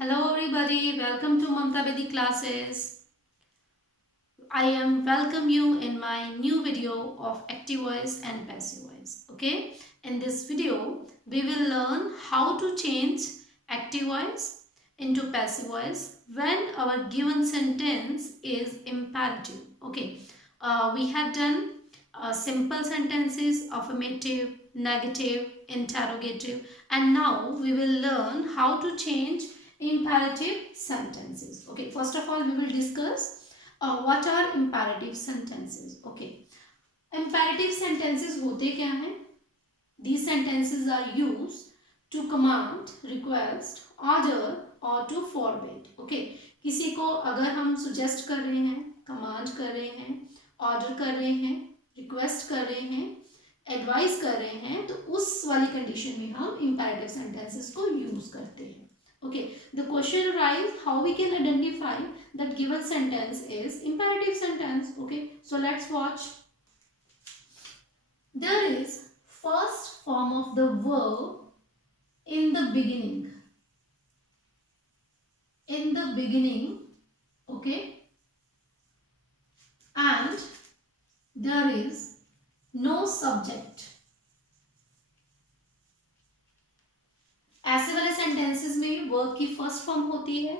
Hello everybody, welcome to Mamta Bedi classes. I am welcome you in my new video of active voice and passive voice. Okay, in this video we will learn how to change active voice into passive voice when our given sentence is imperative. Okay, we have done simple sentences, affirmative, negative, interrogative, and now we will learn how to change imperative sentences. Okay, first of all we will discuss what are imperative sentences. Okay, imperative sentences होते क्या हैं? These sentences are used to command, request, order or to forbid. Okay, किसी को अगर हम suggest कर रहे हैं, command कर रहे हैं, order कर रहे हैं, request कर रहे हैं, advise कर रहे हैं, तो उस वाली condition में हम imperative sentences को use करते हैं. Okay, the question arises how we can identify that given sentence is imperative sentence. Okay, so let's watch. There is first form of the verb in the beginning. In the beginning, okay, and there is no subject. ऐसे वाले सेंटेंसेस में वर्ब की first form होती है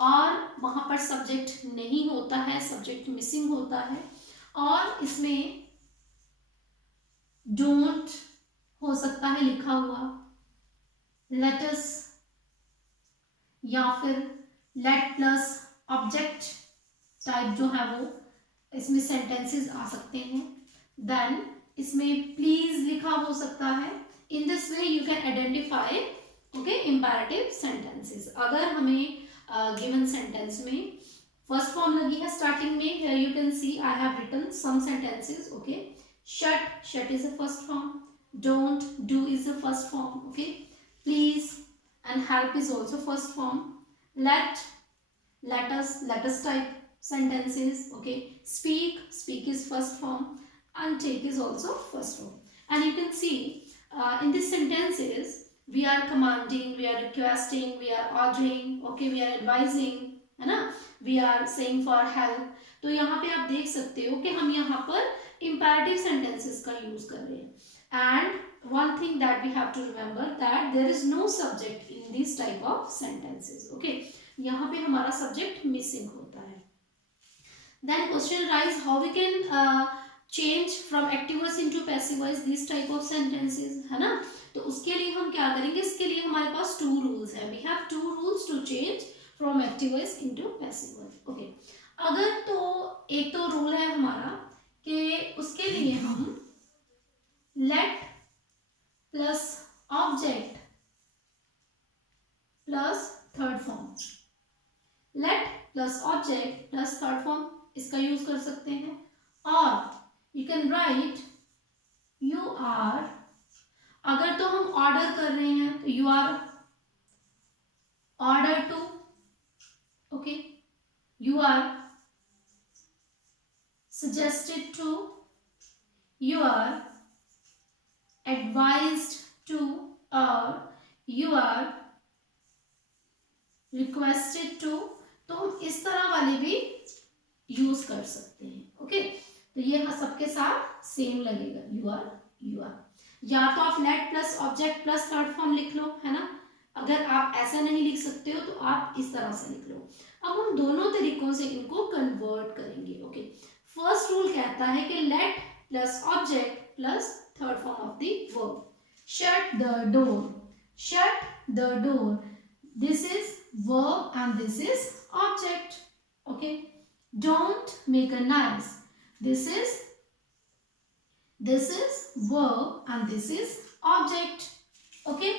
और वहां पर सब्जेक्ट नहीं होता है, सब्जेक्ट मिसिंग होता है और इसमें डोंट हो सकता है लिखा हुआ, लेटस या फिर लेट प्लस ऑब्जेक्ट टाइप जो है वो इसमें सेंटेंसेस आ सकते हैं. देन इसमें प्लीज लिखा हो सकता है. In this way you can identify okay imperative sentences. अगर हमें गिवन सेंटेंस में फर्स्ट फॉर्म लगी है स्टार्टिंग में, here you can see I have written some sentences. Okay, shut is the first form, don't, do is the first form. Okay, please and help is also first form. Let us type sentences. Okay, speak is first form and take is also first form. And you can see in these sentences we are commanding, we are requesting, we are ordering, okay, we are advising, है ना, we are saying for help. तो यहाँ पे आप देख सकते हो कि हम यहाँ पर imperative sentences का यूज कर रहे हैं. And one thing that we have to remember that there is no subject in this type of sentences. Okay, यहाँ पे हमारा subject missing होता है. Then question arise how we can change from active voice into passive voice this type of sentences, है ना. तो उसके लिए हम क्या करेंगे, इसके लिए हमारे पास two rules है. We have two rules to change from active voice into passive voice. Okay, अगर तो एक तो रूल है हमारा कि उसके लिए हम let plus object plus third form, let plus object plus third form इसका यूज कर सकते हैं. और you can write you are. अगर तो हम ऑर्डर कर रहे हैं तो you are order to. Okay, you are suggested to, you are advised to, or you are requested to. तो हम इस तरह वाले भी यूज कर सकते हैं. ओके, तो ये सबके साथ सेम लगेगा. यू आर या तो आप late plus object plus third form लिख लो, है ना. अगर आप ऐसा नहीं लिख सकते हो तो आप इस तरह से लिख लो. अब हम दोनों तरीकों से इनको कन्वर्ट करेंगे. ओके, फर्स्ट रूल कहता है कि late plus object plus third form of the verb. Shut the door, shut the door, this is verb and this is object. Okay, don't make a noise, this is verb and this is object. Okay,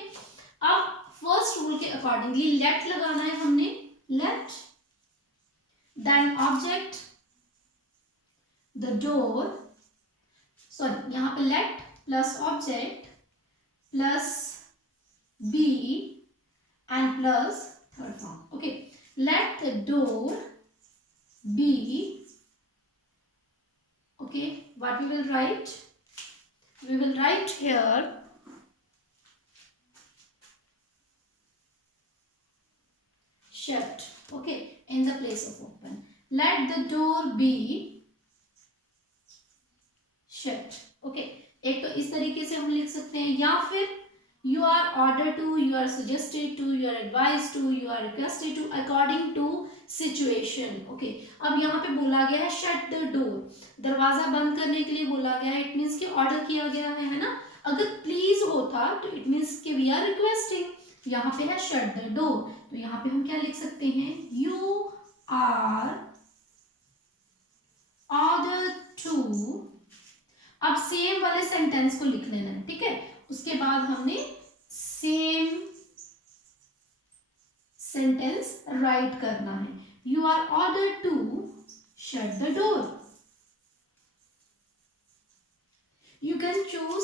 अब first rule के accordingly let लगाना है हमने. Let then object the door, sorry यहाँ पे let plus object plus be and plus third form. Okay, let the door be. Okay, what we will write? We will write here shut. Okay, in the place of open. Let the door be shut. Okay, एक तो इस तरीके से हम लिख सकते हैं, या फिर you are ordered to, you are suggested to, you are advised to, you are requested to according to situation. Okay, अब यहाँ पे बोला गया है shut the door, दरवाजा बंद करने के लिए बोला गया है, इट मीन्स कि ऑर्डर किया गया है ना. अगर प्लीज होता तो इट मीन्स कि वी आर रिक्वेस्टिंग. यहाँ पे है shut the door, तो यहाँ पे हम क्या लिख सकते हैं, you are ordered to. अब सेम वाले सेंटेंस को लिख लेना है, ठीक है. उसके बाद हमने सेम सेंटेंस राइट करना है. You are ordered to shut the door. You can choose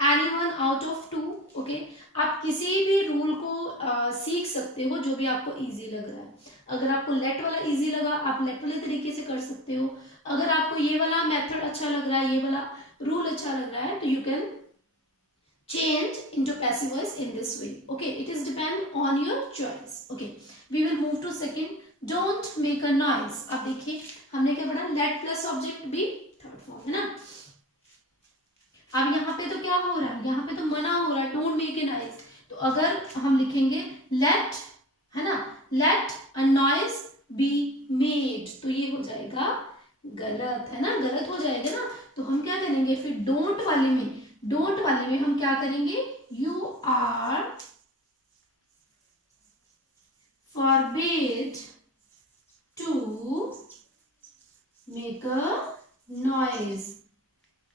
anyone out of two. Okay, आप किसी भी रूल को सीख सकते हो जो भी आपको इजी लग रहा है. अगर आपको लेट वाला इजी लगा, आप लेट वाले तरीके से कर सकते हो. अगर आपको ये वाला मेथड अच्छा लग रहा है, ये वाला रूल अच्छा लग रहा है, तो you can change into passive voice in this way. Okay, it is depend on your choice. Okay, we will move to second. Don't make a noise. अब देखिए हमने क्या पढ़ा, let plus object be third form, है ना. अब यहाँ पे तो क्या हो रहा है, यहाँ पे तो मना हो रहा है, don't make a noise. तो अगर हम लिखेंगे let, है ना, let a noise be made, तो ये हो जाएगा गलत, है ना, गलत हो जाएगा ना. तो हम क्या करेंगे फिर don't वाले में हम क्या करेंगे, you are forbid to make a noise.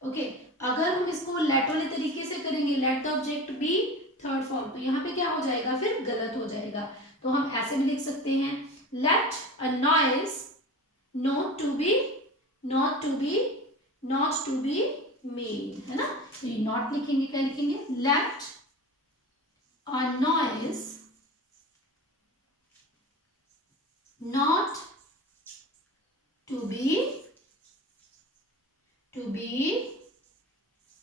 Okay, अगर हम इसको लेट वाले तरीके से करेंगे, let the object be third form, तो यहाँ पे क्या हो जाएगा, फिर गलत हो जाएगा. तो हम ऐसे भी लिख सकते हैं, let a noise not to be made, है ना. तो ये नॉट लिखेंगे, क्या लिखेंगे, let a noise not to be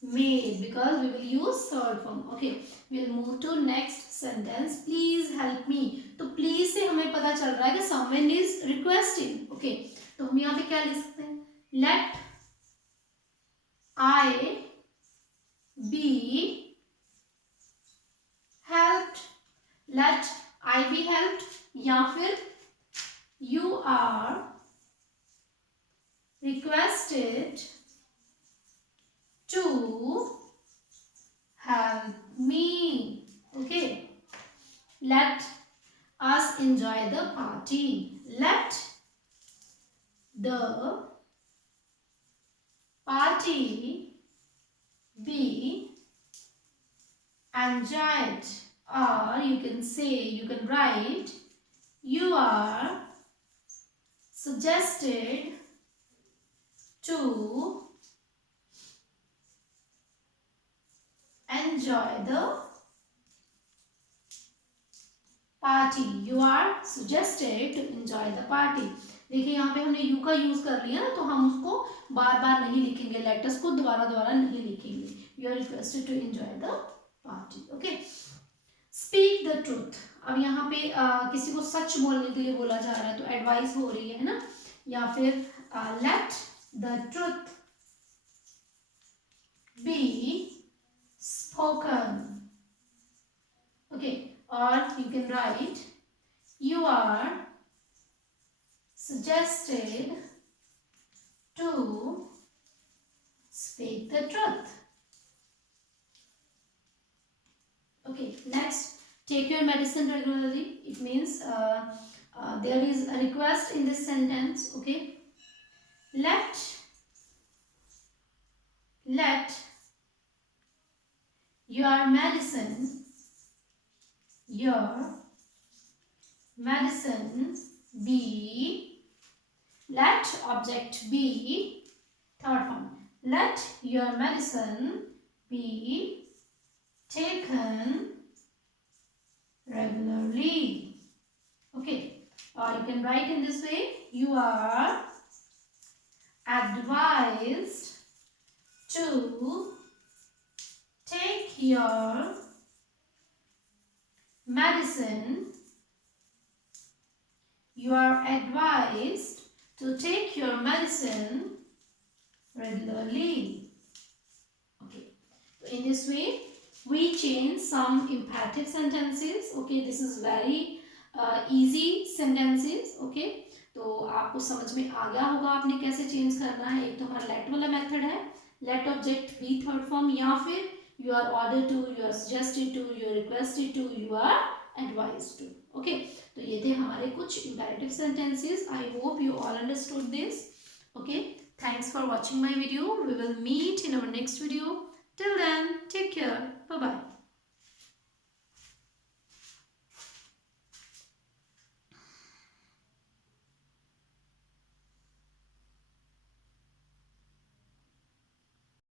made, because we will use third form. Okay, we'll move to next sentence. Please help me. तो please से हमें पता चल रहा है कि someone is requesting. Okay, तो हम यहाँ पे क्या लिख सकते हैं, let I be helped. let I be helped, या फिर you are requested to help me. Okay, let us enjoy the party. Let the party be enjoyed, or you can say, you can write, you are suggested to enjoy the party. You are suggested to enjoy the party. देखिए यहाँ पे हमने यू का यूज कर लिया ना, तो हम उसको बार बार नहीं लिखेंगे, लेटर्स को दोबारा नहीं लिखेंगे. You are requested to enjoy the party. Okay, speak the truth. अब यहाँ पे किसी को सच बोलने के लिए बोला जा रहा है, तो एडवाइस हो रही है ना, या फिर let the truth be spoken. Okay, और you can write, you are suggested to speak the truth. Okay, next, take your medicine regularly. It means there is a request in this sentence. Okay, let your medicine be, let object be third form, let your medicine be taken regularly. Okay, or you can write in this way, you are advised to take your medicine You are advised to take your medicine regularly. Okay. So in this way, we change some imperative sentences. Okay, this is very easy sentences. Okay, तो आपको समझ में आ गया होगा आपने कैसे चेंज करना है. एक तो हमारा लेट वाला मेथड है, let object be third form, या फिर you are order to, you are suggested to, you are requested to, you are advise to. Okay, तो ये थे हमारे कुछ imperative sentences. I hope you all understood this. Okay, thanks for watching my video. We will meet in our next video. Till then, take care. Bye bye.